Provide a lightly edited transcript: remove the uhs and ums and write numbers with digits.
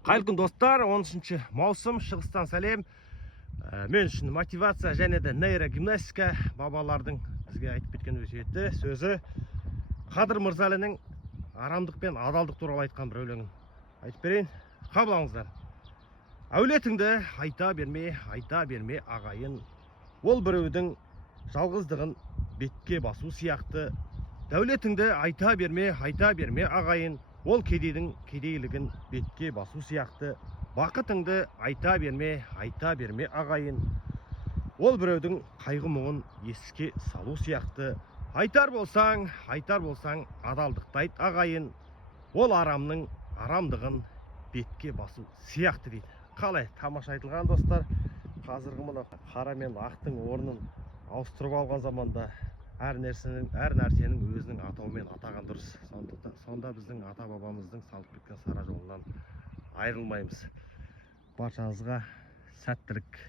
Қайырлы күн достар, 10 маусым, шығыстан сәлем. Мен үшін мотивация және де нейрогимнастика бабалардың бізге айтып кеткен өсиеті сөзі. Қадыр Мырзалиннің арамдық пен адалдық туралы айтқан бір өлеңін айтып берейін. Қабылдаңыздар. Әулетіңді айта берме ағайын. Ол біреудің жалғыздығын бетке басу сияқты. Дәулетіңді айта берме ағайын. Ол кедейдің кедейлігін бетке басу сияқты. Бақытыңды айта берме ағайын. Ол біреудің қайғы мұңын еске салу сияқты. Айтар болсаң адалдықты айт ағайын. Ол арамның арамдығын бетке басу сияқты дейді. Қалай тамаша айтылған достар. Қазіргі мұны қара мен ақтың орнын ауыстырып алған заманда әр нәрсенің өзінің атауымен атаған дұрыс. Сонда біздің ата бабамыздың салып кеткен сара жолынан айырылмаймыз. Баршаңызға сәттілік.